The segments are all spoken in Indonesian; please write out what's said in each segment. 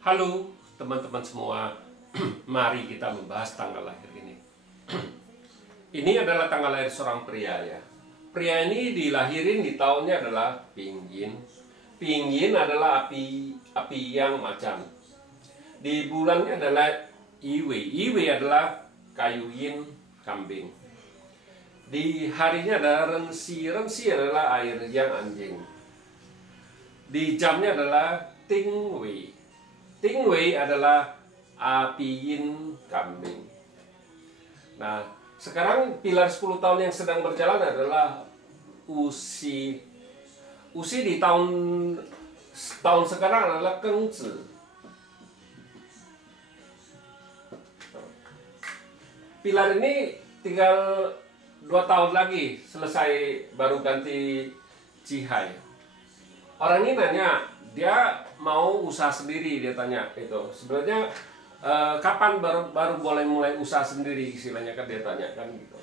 Halo teman-teman semua, mari kita membahas tanggal lahir ini. Ini adalah tanggal lahir seorang pria ya. Pria ini dilahirin di tahunnya adalah Pinyin. Pinyin adalah api yang macan. Di bulannya adalah Iwe. Iwe adalah kayu yin kambing. Di harinya adalah Rensi. Rensi adalah air yang anjing. Di jamnya adalah Tingwei. Tingwei adalah api yin kambing. Nah, sekarang pilar 10 tahun yang sedang berjalan adalah Usi. Usi di tahun sekarang adalah Kengzi. Pilar ini tinggal 2 tahun lagi selesai, baru ganti Cihai. Orang ini nanya, dia mau usaha sendiri, dia tanya itu. Sebenarnya kapan baru boleh mulai usaha sendiri, istilahnya kan dia tanya kan gitu.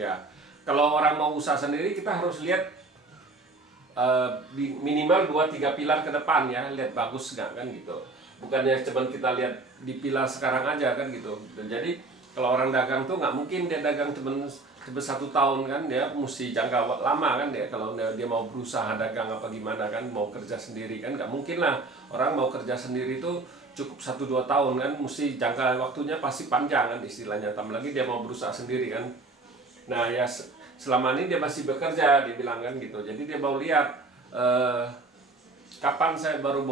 Ya, kalau orang mau usaha sendiri kita harus lihat minimal 2-3 pilar ke depan ya, lihat bagus nggak kan gitu. Bukannya cuman kita lihat di pilar sekarang aja kan gitu. Dan jadi kalau orang dagang tuh nggak mungkin dia dagang cuma 1 tahun kan, dia mesti jangka lama kan dia. Kalau dia mau berusaha dagang apa gimana kan, mau kerja sendiri kan nggak mungkin lah. Orang mau kerja sendiri itu cukup 1-2 tahun kan, mesti jangka waktunya pasti panjang kan istilahnya. Tambah lagi dia mau berusaha sendiri kan. Nah ya selama ini dia masih bekerja, dia bilang kan gitu. Jadi dia mau lihat kapan saya baru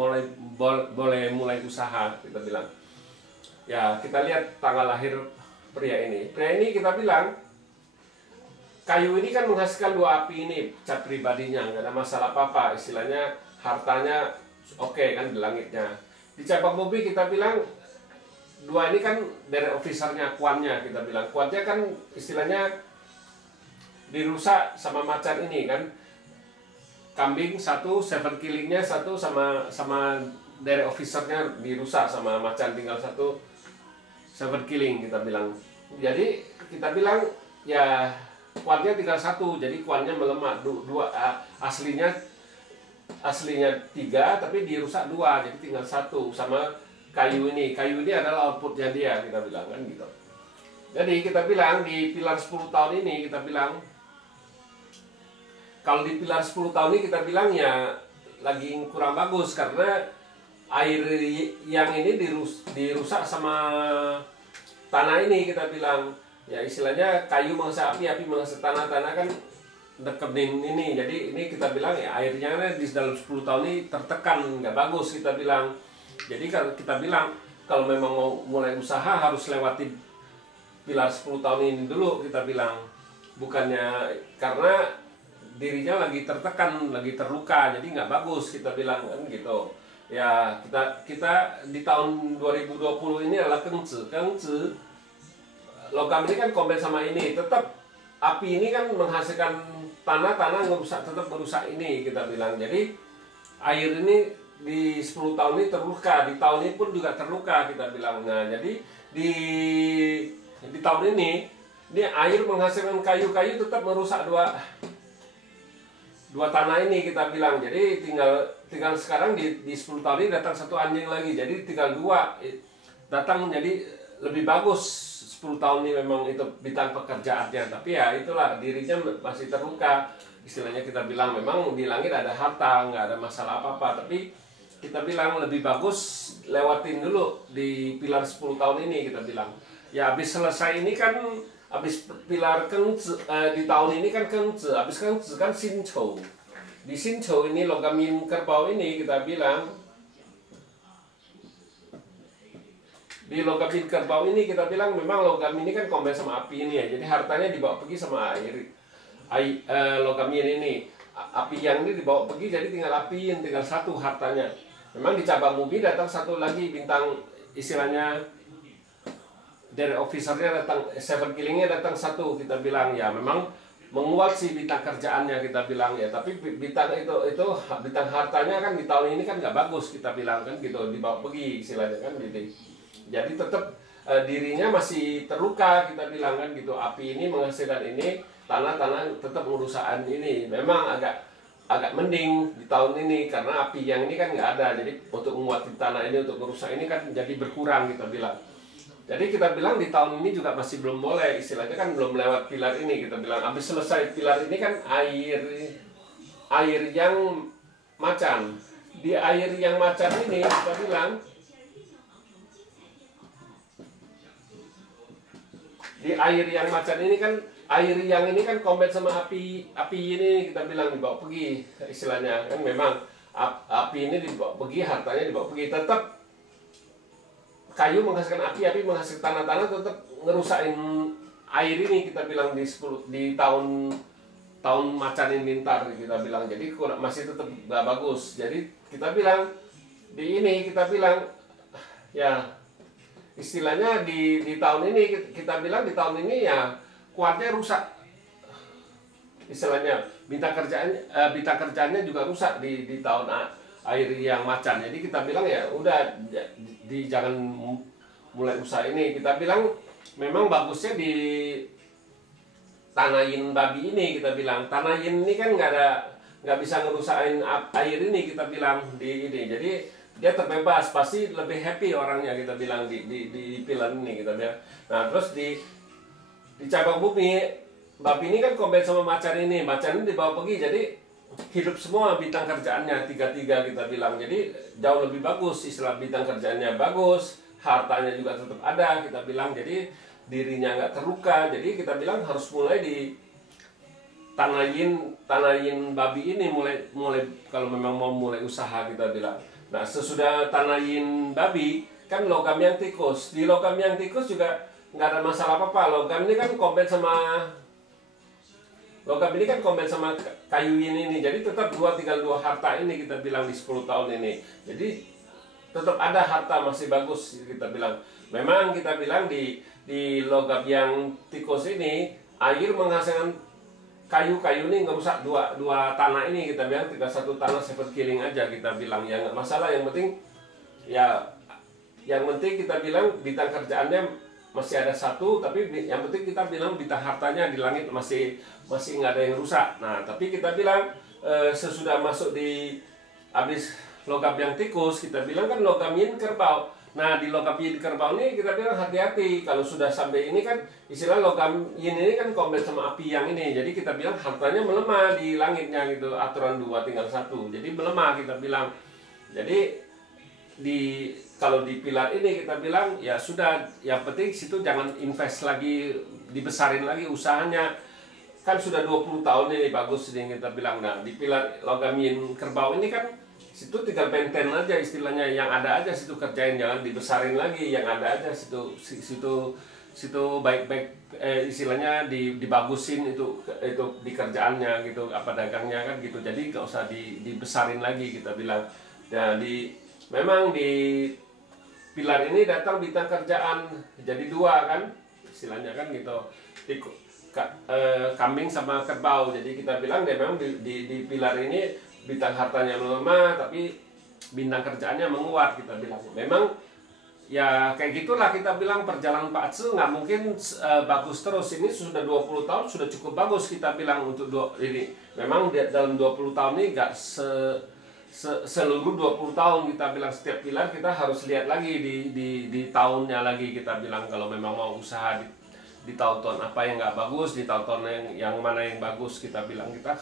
boleh mulai usaha, kita bilang. Ya kita lihat tanggal lahir pria ini. Pria ini kita bilang kayu ini kan menghasilkan 2 api ini, cat pribadinya, nggak ada masalah apa-apa. Istilahnya hartanya oke kan di langitnya. Di cabang mobil kita bilang 2 ini kan dari officernya, kuannya kita bilang. Kuannya kan istilahnya dirusak sama macan ini kan. Kambing 1, 7 killingnya 1, sama dari officernya dirusak sama macan, tinggal 1 7 killing kita bilang. Jadi kita bilang ya kuannya tinggal 1, jadi kuannya melemah. Aslinya 3 tapi dirusak 2, jadi tinggal 1 sama kayu ini. Kayu ini adalah outputnya dia, kita bilang kan gitu. Jadi kita bilang di pilar 10 tahun ini kita bilang, kalau di pilar 10 tahun ini kita bilang ya lagi kurang bagus karena air yang ini dirusak sama tanah ini, kita bilang. Ya istilahnya kayu menghasilkan api, api menghasilkan tanah kan deketin ini. Jadi ini kita bilang ya airnya di dalam 10 tahun ini tertekan, nggak bagus, kita bilang. Jadi kalau kita bilang kalau memang mau mulai usaha harus lewati pilar 10 tahun ini dulu, kita bilang. Bukannya karena dirinya lagi tertekan, lagi terluka, jadi nggak bagus, kita bilang kan gitu. Ya kita di tahun 2020 ini adalah Kengzi. Logam ini kan kombin sama ini, tetap api ini kan menghasilkan tanah tetap merusak ini, kita bilang. Jadi air ini di 10 tahun ini terluka, di tahun ini pun juga terluka, kita bilang. Nah jadi di tahun ini air menghasilkan kayu-kayu tetap merusak dua tanah ini, kita bilang. Jadi tinggal sekarang di 10 tahun ini datang 1 anjing lagi, jadi tinggal 2 datang, jadi lebih bagus. 10 tahun ini memang itu bidang pekerjaannya, tapi ya itulah dirinya masih terluka, istilahnya kita bilang. Memang di langit ada harta, nggak ada masalah apa-apa, tapi kita bilang lebih bagus lewatin dulu di pilar 10 tahun ini, kita bilang. Ya habis selesai ini kan, habis pilar Kengzi, di tahun ini kan Kengzi, habis Kengzi kan Sinchou. Di Sinchou ini logam yin kerbau ini kita bilang, di logam yin kerbau ini kita bilang memang logam ini kan kombin sama api ini ya, jadi hartanya dibawa pergi sama logam yin ini. Api yang ini dibawa pergi, jadi tinggal api yin, tinggal 1 hartanya. Memang di cabang mobil datang 1 lagi bintang, istilahnya dari officernya datang, 7 killingnya datang 1, kita bilang. Ya memang menguat sih bintang kerjaannya, kita bilang ya, tapi bintang itu bintang hartanya kan di tahun ini kan nggak bagus, kita bilang kan gitu, dibawa pergi istilahnya kan gitu. Jadi tetap dirinya masih terluka, kita bilang kan gitu. Api ini menghasilkan ini, tanah tetap merusakan ini. Memang agak agak mending di tahun ini karena api yang ini kan nggak ada, jadi untuk menguatkan tanah ini, untuk merusak ini kan jadi berkurang kita bilang. Jadi kita bilang di tahun ini juga masih belum boleh, istilahnya kan belum lewat pilar ini kita bilang. Habis selesai pilar ini kan air yang macan. Di air yang macan ini kita bilang, di air yang macan ini kan, air yang ini kan combat sama api ini kita bilang dibawa pergi istilahnya kan. Memang api ini dibawa pergi, hartanya dibawa pergi. Tetap kayu menghasilkan api menghasilkan tanah, tetap ngerusain air ini kita bilang di tahun macan ini ntar kita bilang. Jadi masih tetap gak bagus. Jadi kita bilang di ini, kita bilang ya istilahnya di tahun ini kita bilang di tahun ini ya kuatnya rusak istilahnya. Bintang kerjaannya juga rusak di tahun air yang macan. Jadi kita bilang ya udah jangan mulai usaha ini. Kita bilang memang bagusnya di tanah yin babi ini kita bilang. Tanah yin ini kan nggak bisa ngerusain air ini kita bilang di ini. Jadi dia terbebas, pasti lebih happy orangnya kita bilang di pilar ini kita bilang. Nah terus di cabang bumi babi ini kan combat sama macan ini dibawa pergi, jadi hidup semua bintang kerjaannya tiga kita bilang. Jadi jauh lebih bagus, istilah bintang kerjaannya bagus, hartanya juga tetap ada kita bilang. Jadi dirinya nggak terluka. Jadi kita bilang harus mulai di tanah yin babi ini mulai kalau memang mau mulai usaha kita bilang. Nah sesudah tanah yin babi kan logam yang tikus. Di logam yang tikus juga nggak ada masalah apa-apa. Logam ini kan combat sama kayu yin ini. Jadi tetap tinggal dua harta ini kita bilang di 10 tahun ini. Jadi tetap ada harta masih bagus kita bilang. Memang kita bilang di logam yang tikus ini air menghasilkan kayu ini ngerusak dua tanah ini kita bilang. Tinggal satu tanah seperti killing aja kita bilang, ya nggak masalah. Yang penting kita bilang bintang kerjaannya masih ada satu, tapi yang penting kita bilang bintang hartanya di langit masih nggak ada yang rusak. Nah tapi kita bilang sesudah masuk di habis logam yang tikus, kita bilang kan logam yin kerbau. Nah di logam yin kerbau ini kita bilang hati-hati. Kalau sudah sampai ini kan istilah logam yin ini kan combat sama api yang ini. Jadi kita bilang hartanya melemah di langitnya gitu. Aturan 2 tinggal 1. Jadi melemah kita bilang. Jadi kalau di pilar ini kita bilang ya sudah, yang penting situ jangan invest lagi, dibesarin lagi usahanya. Kan sudah 20 tahun ini bagus ini kita bilang. Nah di pilar logam yin kerbau ini kan situ tinggal maintain aja istilahnya, yang ada aja situ kerjain, jangan dibesarin lagi, yang ada aja situ baik-baik istilahnya dibagusin itu di kerjaannya gitu, apa dagangnya kan gitu. Jadi nggak usah dibesarin lagi kita bilang. Dan memang di pilar ini datang bintang kerjaan jadi 2 kan istilahnya kan gitu, kambing sama kerbau. Jadi kita bilang dia memang di pilar ini bintang hartanya melemah tapi bintang kerjaannya menguat kita bilang. Memang ya kayak gitulah kita bilang perjalanan Pak Tzu nggak mungkin bagus terus. Ini sudah 20 tahun sudah cukup bagus kita bilang untuk ini. Memang dalam 20 tahun ini nggak seluruh 20 tahun kita bilang. Setiap pilar kita harus lihat lagi di tahunnya lagi kita bilang. Kalau memang mau usaha di tahun-tahun apa yang nggak bagus, di tahun-tahun yang mana yang bagus kita bilang, kita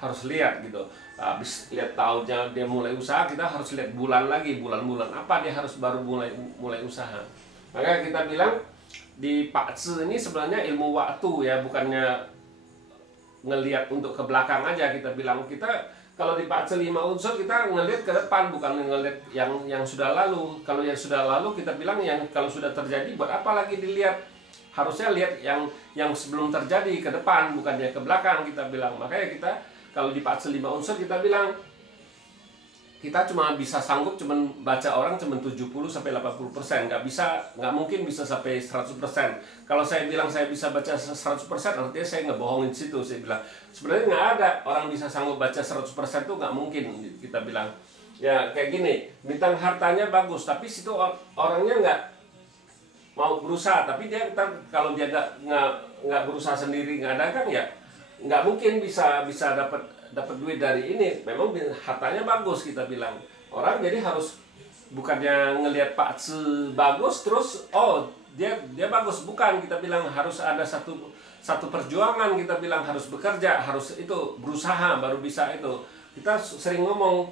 harus lihat gitu. Habis lihat tahunnya dia mulai usaha, kita harus lihat bulan lagi, bulan-bulan apa dia harus baru mulai usaha. Maka kita bilang di Pak Tzu ini sebenarnya ilmu waktu ya, bukannya ngelihat untuk ke belakang aja kita bilang. Kita kalau di Pak Tzu 5 unsur kita ngelihat ke depan, bukan ngelihat yang sudah lalu. Kalau yang sudah lalu kita bilang yang kalau sudah terjadi buat apa lagi dilihat. Harusnya lihat yang sebelum terjadi ke depan, bukannya ke belakang kita bilang. Makanya kita kalau di Pak Tzu 5 unsur kita bilang kita cuma bisa sanggup baca orang cuma 70-80%, nggak mungkin bisa sampai 100%. Kalau saya bilang saya bisa baca 100%, artinya saya ngebohongin situ. Saya bilang sebenarnya nggak ada orang bisa sanggup baca 100% itu nggak mungkin kita bilang. Ya kayak gini, bintang hartanya bagus tapi situ orangnya nggak mau berusaha, tapi dia kalau dia nggak berusaha sendiri, nggak dagang ya nggak mungkin bisa dapat dapat duit dari ini, memang hartanya bagus kita bilang. Orang jadi harus bukannya ngelihat Pak Ce bagus terus oh dia bagus, bukan, kita bilang harus ada satu perjuangan, kita bilang harus bekerja, harus itu berusaha baru bisa itu. Kita sering ngomong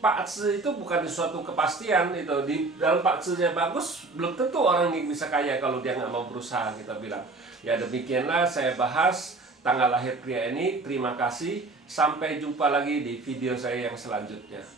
Pak Ce itu bukan suatu kepastian itu, di dalam Pak Ce-nya bagus belum tentu orang ini bisa kaya kalau dia nggak mau berusaha, kita bilang. Ya demikianlah saya bahas tanggal lahir pria ini. Terima kasih, sampai jumpa lagi di video saya yang selanjutnya.